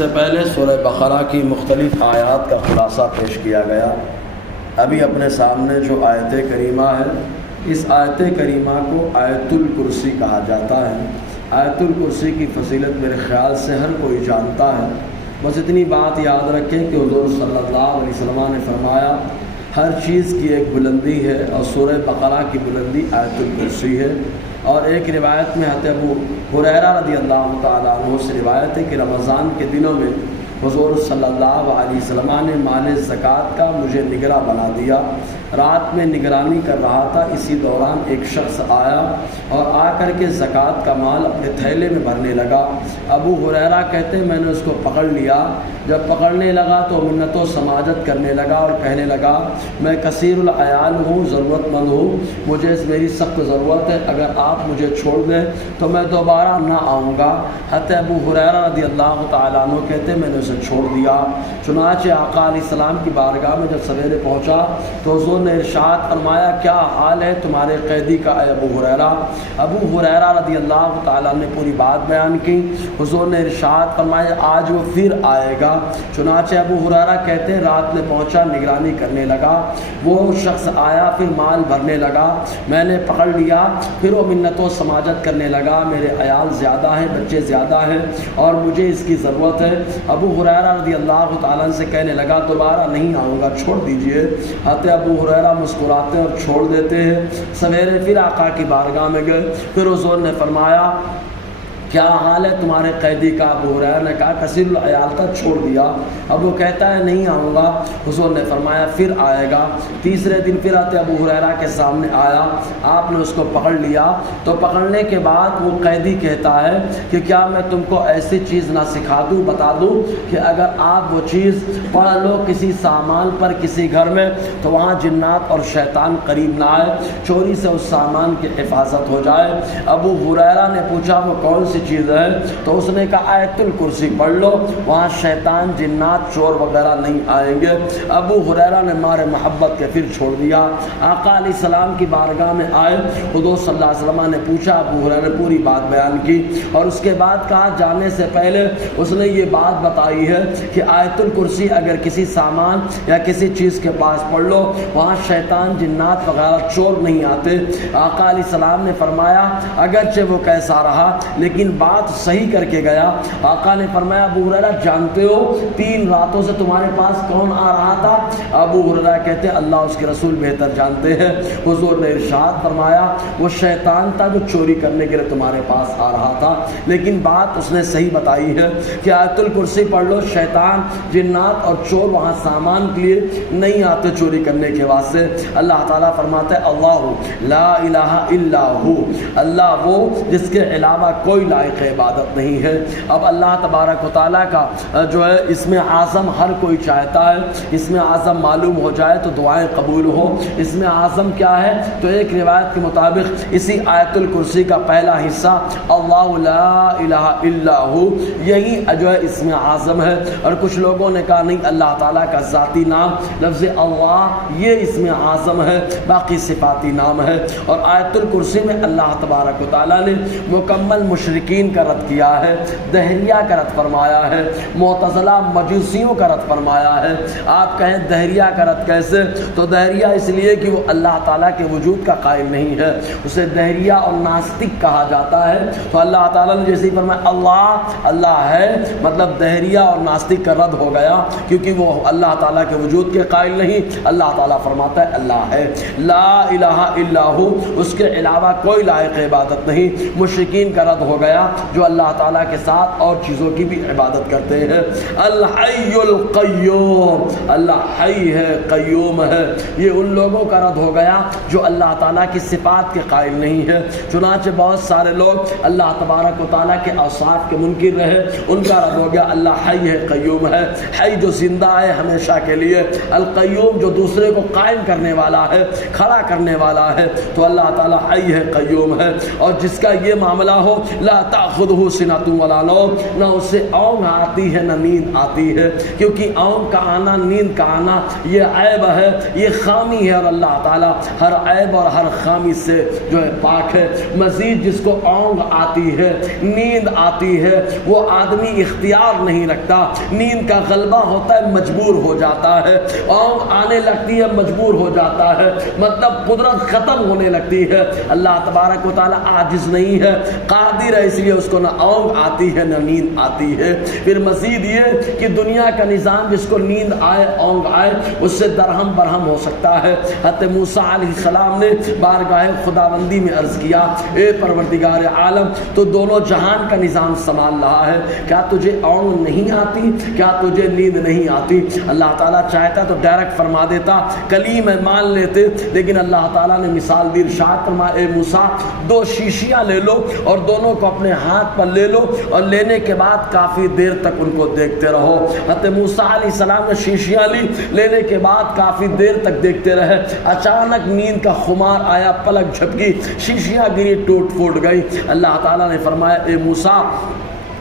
سے پہلے سورہ بقرہ کی مختلف آیات کا خلاصہ پیش کیا گیا۔ ابھی اپنے سامنے جو آیت کریمہ ہے، اس آیت کریمہ کو آیت الکرسی کہا جاتا ہے۔ آیت الکرسی کی فضیلت میرے خیال سے ہر کوئی جانتا ہے، بس اتنی بات یاد رکھیں کہ حضور صلی اللہ علیہ وسلم نے فرمایا ہر چیز کی ایک بلندی ہے، اور سورہ بقرہ کی بلندی آیت الکرسی ہے۔ اور ایک روایت میں حضرت ابو ہریرہ رضی اللہ تعالیٰ عنہ سے روایت ہے کہ رمضان کے دنوں میں حضور صلی اللہ علیہ وسلم نے مال زکوٰۃ کا مجھے نگراں بنا دیا۔ رات میں نگرانی کر رہا تھا، اسی دوران ایک شخص آیا اور آ کر کے زکوٰۃ کا مال اپنے تھیلے میں بھرنے لگا۔ ابو ہریرہ کہتے ہیں میں نے اس کو پکڑ لیا، جب پکڑنے لگا تو منت و سماجت کرنے لگا اور کہنے لگا میں کثیر العیال ہوں، ضرورت مند ہوں، مجھے میری سخت ضرورت ہے، اگر آپ مجھے چھوڑ دیں تو میں دوبارہ نہ آؤں گا۔ حضرت ابو ہریرہ رضی اللہ تعالیٰ عنہ کہتے ہیں میں نے اسے چھوڑ دیا۔ چنانچہ آقا علیہ السلام کی بارگاہ میں جب سویرے پہنچا تو حضور نے ارشاد فرمایا کیا حال ہے تمہارے قیدی کا اے ابو ہریرہ؟ ابو ہریرہ رضی اللہ تعالیٰ نے پوری بات بیان کی۔ حضور نے ارشاد فرمایا آج وہ پھر آئے گا۔ چنانچہ ابو ہریرہ کہتے ہیں رات میں پہنچا، نگرانی کرنے لگا، وہ شخص آیا، پھر مال بھرنے لگا، میں نے پکڑ لیا، پھر وہ منت و سماجت کرنے لگا، میرے عیال زیادہ ہیں، بچے زیادہ ہیں اور مجھے اس کی ضرورت ہے۔ ابو ہریرہ رضی اللہ تعالیٰ سے کہنے لگا دوبارہ نہیں آؤں گا، چھوڑ دیجئے۔ حضرت ابو ہریرہ مسکراتے اور چھوڑ دیتے ہیں۔ سویرے پھر آقا کی بارگاہ میں گئے، پھر حضور نے فرمایا کیا حال ہے تمہارے قیدی کا؟ ابو ہریرہ نے کہا کثیر العیال تھا، چھوڑ دیا۔ اب وہ کہتا ہے نہیں آؤں گا۔ حضور نے فرمایا پھر آئے گا۔ تیسرے دن پھر آتے ابو ہریرہ کے سامنے آیا، آپ نے اس کو پکڑ لیا، تو پکڑنے کے بعد وہ قیدی کہتا ہے کہ کیا میں تم کو ایسی چیز نہ سکھا دوں، بتا دوں کہ اگر آپ وہ چیز پڑھ لو کسی سامان پر کسی گھر میں تو وہاں جنات اور شیطان قریب نہ آئے، چوری سے اس سامان کی حفاظت ہو جائے۔ ابو ہریرہ نے پوچھا وہ کون سی چیز ہے؟ تو اس نے کہا آیت الکرسی پڑھ لو، وہاں شیطان جنات چور وغیرہ نہیں آئیں گے۔ ابو ہریرہ نے مارے محبت کے پھر چھوڑ دیا۔ آقا علیہ السلام کی بارگاہ میں آئے، حضور صلی اللہ علیہ وسلم نے پوچھا، ابو ہریرہ نے پوری بات بیان کی اور اس کے بعد کہا جانے سے پہلے اس نے یہ بات بتائی ہے کہ آیت الکرسی اگر کسی سامان یا کسی چیز کے پاس پڑھ لو وہاں شیطان جنات وغیرہ چور نہیں آتے۔ آقا علیہ السلام نے فرمایا اگرچہ وہ کیسا رہا لیکن بات صحیح کر کے گیا۔ آقا نے فرمایا ابو ہریرہ جانتے ہو 3 راتوں سے تمہارے پاس کون آ رہا تھا؟ ابو ہریرہ کہتے ہیں اللہ اس کے رسول بہتر جانتے ہیں۔ حضور نے ارشاد فرمایا وہ شیطان تھا جو چوری کرنے کے لیے تمہارے پاس آ رہا تھا، لیکن بات اس نے صحیح بتائی ہے کہ آیت الکرسی پڑھ لو، شیطان جنات اور چور وہاں سامان کے لیے نہیں آتے چوری کرنے کے واسطے۔ اللہ تعالیٰ فرماتا ہے اللہ لا الہ الا ہو، اللہ وہ جس کے علاوہ کوئی لائق عبادت نہیں ہے۔ اب اللہ تبارک و تعالیٰ کا جو ہے اسم اعظم ہر کوئی چاہتا ہے، اسم اعظم معلوم ہو جائے تو دعائیں قبول ہو۔ اسم اعظم کیا ہے؟ تو ایک روایت کے مطابق اسی آیت الکرسی کا پہلا حصہ اللہ لا الہ الا ہو، یہی جو ہے اسم اعظم ہے۔ اور کچھ لوگوں نے کہا نہیں اللہ تعالیٰ کا ذاتی نام لفظ اللہ یہ اسم اعظم ہے، باقی صفاتی نام ہے۔ اور آیت الکرسی میں اللہ تبارک و تعالیٰ نے مکمل مشرکین کا رد کیا ہے، دہریہ کا رد فرمایا ہے، معتزلہ مجوسیوں کا رد فرمایا ہے۔ آپ کہیں دہریہ کا رد کیسے؟ تو دہریہ اس لیے کہ وہ اللہ تعالیٰ کے وجود کا قائل نہیں ہے، اسے دہریہ اور ناستک کہا جاتا ہے۔ تو اللہ تعالیٰ نے جیسے فرمایا اللہ ہے، مطلب دہریہ اور ناستک کا رد ہو گیا کیونکہ وہ اللہ تعالیٰ کے وجود کے قائل نہیں۔ اللہ تعالیٰ فرماتا ہے اللہ ہے، لا الہ الا ہو، اس کے علاوہ کوئی لائق عبادت نہیں۔ مشرکین کا رد ہو گیا جو اللہ تعالیٰ کے ساتھ اور چیزوں کی بھی عبادت کرتے ہیں۔ الحی القیوم، اللہ حی ہے، قیوم ہے، یہ ان لوگوں کا رد ہو گیا جو اللہ تعالیٰ کی صفات کے قائل نہیں ہے۔ چنانچہ بہت سارے لوگ اللہ تبارک و تعالیٰ کے اوصاف کے منکر رہے، ان کا رد ہو گیا اللہ حی ہے، قیوم ہے۔ حی جو زندہ ہے ہمیشہ کے لیے، القیوم جو دوسرے کو قائم کرنے والا ہے، کھڑا کرنے والا ہے، تو اللہ تعالیٰ حی ہے، قیوم ہے۔ اور جس کا یہ معاملہ ہو لا تأخذہ سنۃ ولا نوم، نہ اسے اونگ آتی ہے نہ نیند آتی ہے، کیونکہ اونگ کا آنا، نیند کا آنا یہ عیب ہے، یہ خامی ہے، اور اللہ تعالیٰ ہر عیب اور ہر خامی سے جو ہے پاک ہے۔ مزید جس کو اونگ آتی ہے، نیند آتی ہے، وہ آدمی اختیار نہیں رکھتا، نیند کا غلبہ ہوتا ہے، مجبور ہو جاتا ہے، اونگ آنے لگتی ہے، مجبور ہو جاتا ہے، مطلب قدرت ختم ہونے لگتی ہے۔ اللہ تبارک و تعالیٰ عاجز نہیں ہے، قادر ہے، اس لیے اس کو نہ اونگ آتی ہے نہ نیند آتی ہے۔ پھر مزید یہ کہ دنیا کا نظام جس کو نیند آئے، اونگ آئے، اس سے درہم برہم ہو سکتا ہے۔ حضرت موسیٰ علیہ السلام نے بارگاہ خداوندی میں عرض کیا، اے پروردگار عالم، تو دونوں جہان کا نظام سنبھال رہا ہے، کیا تجھے اونگ نہیں آتی؟ کیا تجھے نیند نہیں آتی؟ اللہ تعالیٰ چاہتا تو ڈائریکٹ فرما دیتا، کلیم ہے مان لیتے، لیکن اللہ تعالیٰ نے مثال دی، ارشاد فرمایا، اے موسیٰ، دو شیشیاں لے لو اور دونوں کو اپنے ہاتھ پر لے لو، اور لینے کے بعد کافی دیر تک ان کو دیکھتے رہو۔ حضرت موسیٰ علیہ السلام نے شیشیاں لی، لینے کے بعد کافی دیر تک دیکھتے رہے، اچانک نیند کا خمار آیا، پلک جھپکی، شیشیاں گری، ٹوٹ پھوٹ گئی۔ اللہ تعالیٰ نے فرمایا، اے موسیٰ،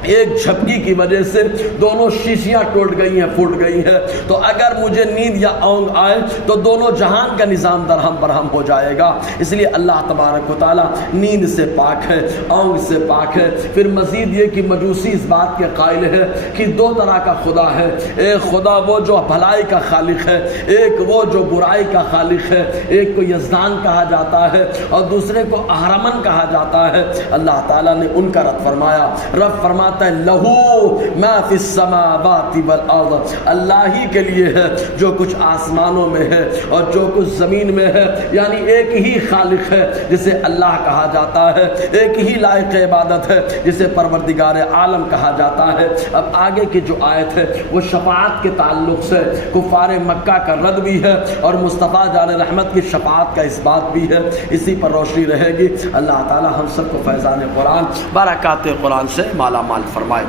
ایک جھپکی کی وجہ سے دونوں شیشیاں ٹوٹ گئی ہیں، پھوٹ گئی ہیں، تو اگر مجھے نیند یا اونگ آئے تو دونوں جہان کا نظام درہم برہم ہو جائے گا۔ اس لیے اللہ تبارک و تعالیٰ نیند سے پاک ہے، اونگ سے پاک ہے۔ پھر مزید یہ کہ مجوسی اس بات کے قائل ہے کہ دو طرح کا خدا ہے، ایک خدا وہ جو بھلائی کا خالق ہے، ایک وہ جو برائی کا خالق ہے، ایک کو یزدان کہا جاتا ہے اور دوسرے کو اہرمن کہا جاتا ہے۔ اللہ تعالیٰ نے ان کا رد فرمایا، رب فرمایا لہو ما فی السماوات والارض، اللہ ہی کے لیے ہے جو کچھ آسمانوں میں ہے اور جو کچھ زمین میں ہے، یعنی ایک ہی خالق ہے جسے اللہ کہا جاتا ہے، ایک ہی لائق عبادت ہے جسے پروردگار عالم کہا جاتا ہے۔ اب آگے کی جو آیت ہے وہ شفاعت کے تعلق سے کفار مکہ کا رد بھی ہے اور مصطفیٰ جان رحمت کی شفاعت کا اس بات بھی ہے، اسی پر روشنی رہے گی۔ اللہ تعالی ہم سب کو فیضان قرآن، برکات قرآن سے مالا مال فرمائے۔